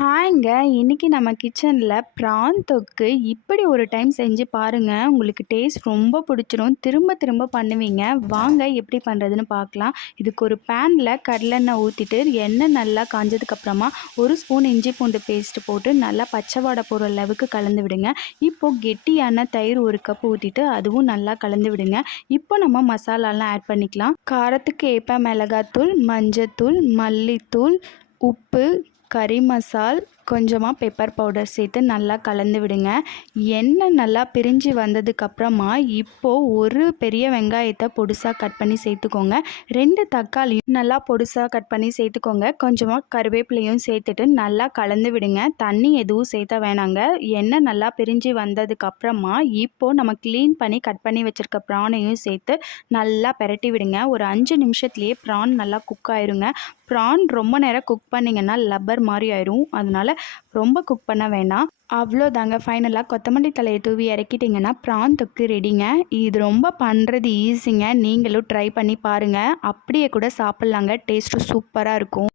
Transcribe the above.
ஹாய்ங்க. இன்னைக்கு நம்ம கிச்சன்ல ப்ரான் தொக்கு இப்படி ஒரு டைம் செஞ்சு பாருங்க. உங்களுக்கு டேஸ்ட் ரொம்ப பிடிச்சிரும். திரும்ப திரும்ப பண்ணுவீங்க. வாங்க எப்படி பண்ணுறதுன்னு பார்க்கலாம். இதுக்கு ஒரு பேனில் கடலெண்ணெய் ஊற்றிட்டு எண்ணெய் நல்லா காஞ்சதுக்கப்புறமா 1 ஸ்பூன் இஞ்சி பூண்டு பேஸ்ட்டு போட்டு நல்லா பச்சை வாடை போகிற அளவுக்கு கலந்து விடுங்க. இப்போது கெட்டியான தயிர் 1 கப் ஊற்றிட்டு அதுவும் நல்லா கலந்து விடுங்க. இப்போ நம்ம மசாலாலாம் ஆட் பண்ணிக்கலாம். காரத்துக்கு ஏற்ப மிளகாத்தூள், மஞ்சத்தூள், மல்லித்தூள், உப்பு, கறி மசால், கொஞ்சமாக பெப்பர் பவுடர் சேர்த்து நல்லா கலந்து விடுங்க. எண்ணெய் நல்லா பிரிஞ்சு வந்ததுக்கப்புறமா இப்போது ஒரு பெரிய வெங்காயத்தை பொடிசாக கட் பண்ணி சேர்த்துக்கோங்க. 2 தக்காளியும் நல்லா பொடிசாக கட் பண்ணி சேர்த்துக்கோங்க. கொஞ்சமாக கருவேப்பிலையும் சேர்த்துட்டு நல்லா கலந்து விடுங்க. தண்ணி எதுவும் சேர்த்த வேணாங்க. எண்ணெய் நல்லா பிரிஞ்சு வந்ததுக்கப்புறமா இப்போது நம்ம க்ளீன் பண்ணி கட் பண்ணி வச்சுருக்க ப்ரானையும் சேர்த்து நல்லா பெரட்டி விடுங்க. ஒரு 5 நிமிஷத்துலேயே ப்ரான் நல்லா குக் ஆயிருங்க. ப்ரான் ரொம்ப நேரம் குக் பண்ணிங்கன்னா லப்பர் மாதிரி ஆயிரும். அதனால் ரொம்ப குக் பண்ண வேணாம். அவ்வளோதாங்க. ஃபைனலாக கொத்தமல்லி தலையை தூவி இறக்கிட்டிங்கன்னா ப்ரான் தொக்கு ரெடிங்க. இது ரொம்ப பண்ணுறது ஈஸிங்க. நீங்களும் ட்ரை பண்ணி பாருங்கள். அப்படியே கூட சாப்பிட்லாங்க. டேஸ்ட்டு சூப்பராக இருக்கும்.